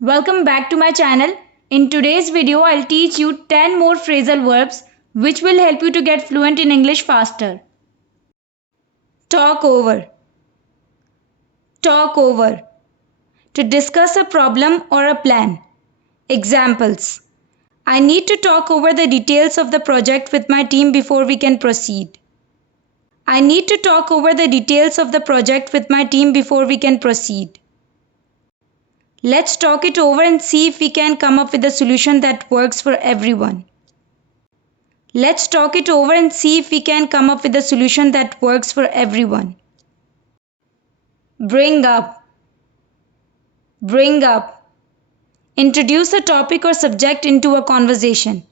Welcome back to my channel. In today's video, I'll teach you 10 more phrasal verbs which will help you to get fluent in English faster. Talk over. Talk over. To discuss a problem or a plan. Examples. I need to talk over the details of the project with my team before we can proceed. I need to talk over the details of the project with my team before we can proceed. Let's talk it over and see if we can come up with a solution that works for everyone. Let's talk it over and see if we can come up with a solution that works for everyone. Bring up. Bring up. Introduce a topic or subject into a conversation.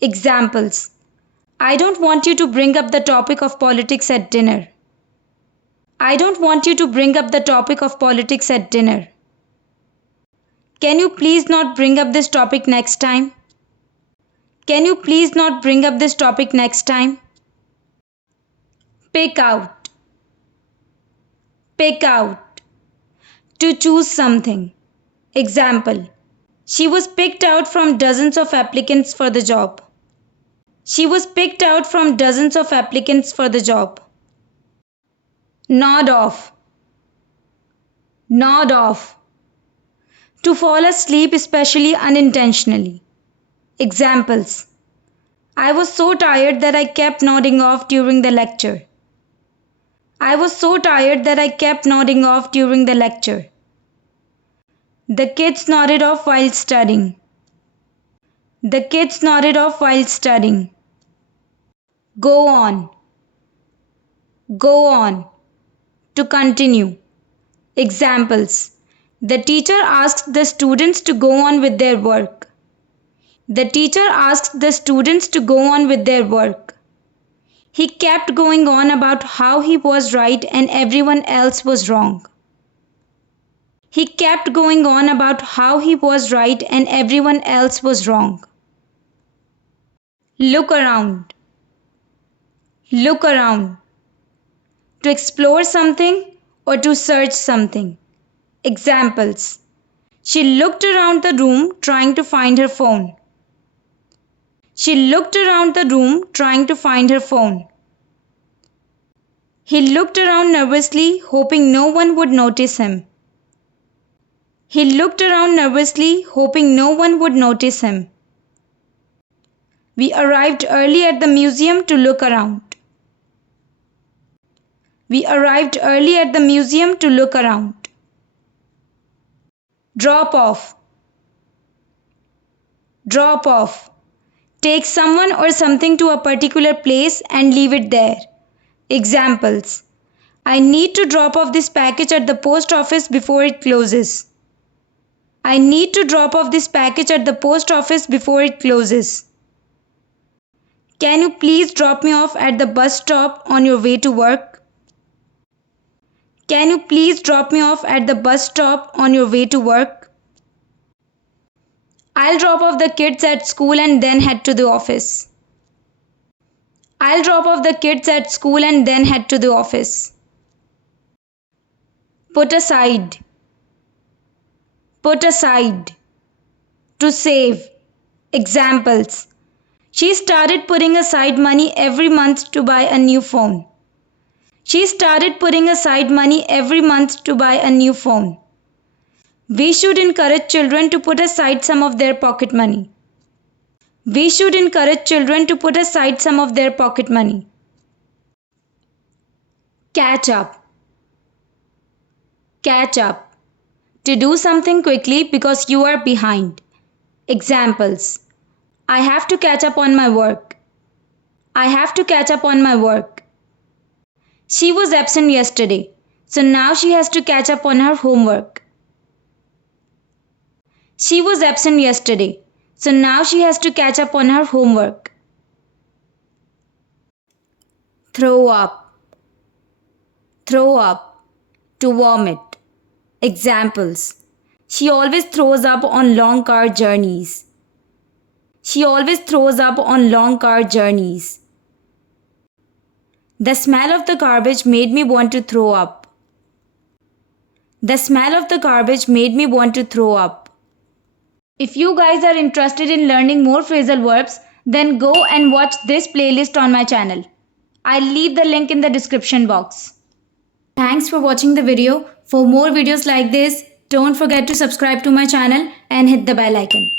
Examples. I don't want you to bring up the topic of politics at dinner. I don't want you to bring up the topic of politics at dinner. Can you please not bring up this topic next time? Can you please not bring up this topic next time? Pick out. Pick out. To choose something. Example. She was picked out from dozens of applicants for the job. She was picked out from dozens of applicants for the job. Nod off. Nod off. To fall asleep, especially unintentionally. Examples. I was so tired that I kept nodding off during the lecture. I was so tired that I kept nodding off during the lecture. The kids nodded off while studying. The kids nodded off while studying. Go on. Go on. To continue. Examples. The teacher asked the students to go on with their work. The teacher asked the students to go on with their work. He kept going on about how he was right and everyone else was wrong. He kept going on about how he was right and everyone else was wrong. Look around. Look around. To explore something or to search something. Examples. She looked around the room trying to find her phone. She looked around the room trying to find her phone. He looked around nervously, hoping no one would notice him. He looked around nervously, hoping no one would notice him. We arrived early at the museum to look around. We arrived early at the museum to look around. Drop off. Drop off. Take someone or something to a particular place and leave it there. Examples. I need to drop off this package at the post office before it closes. I need to drop off this package at the post office before it closes. Can you please drop me off at the bus stop on your way to work? Can you please drop me off at the bus stop on your way to work? I'll drop off the kids at school and then head to the office. I'll drop off the kids at school and then head to the office. Put aside. Put aside. To save. Examples. She started putting aside money every month to buy a new phone. She started putting aside money every month to buy a new phone. We should encourage children to put aside some of their pocket money. We should encourage children to put aside some of their pocket money. Catch up. Catch up. To do something quickly because you are behind. Examples. I have to catch up on my work. I have to catch up on my work. She was absent yesterday, so now she has to catch up on her homework. She was absent yesterday, so now she has to catch up on her homework. Throw up. Throw up. To vomit. Examples. She always throws up on long car journeys. She always throws up on long car journeys. The smell of the garbage made me want to throw up. The smell of the garbage made me want to throw up. If you guys are interested in learning more phrasal verbs, then go and watch this playlist on my channel. I'll leave the link in the description box. Thanks for watching the video. For more videos like this, don't forget to subscribe to my channel and hit the bell icon.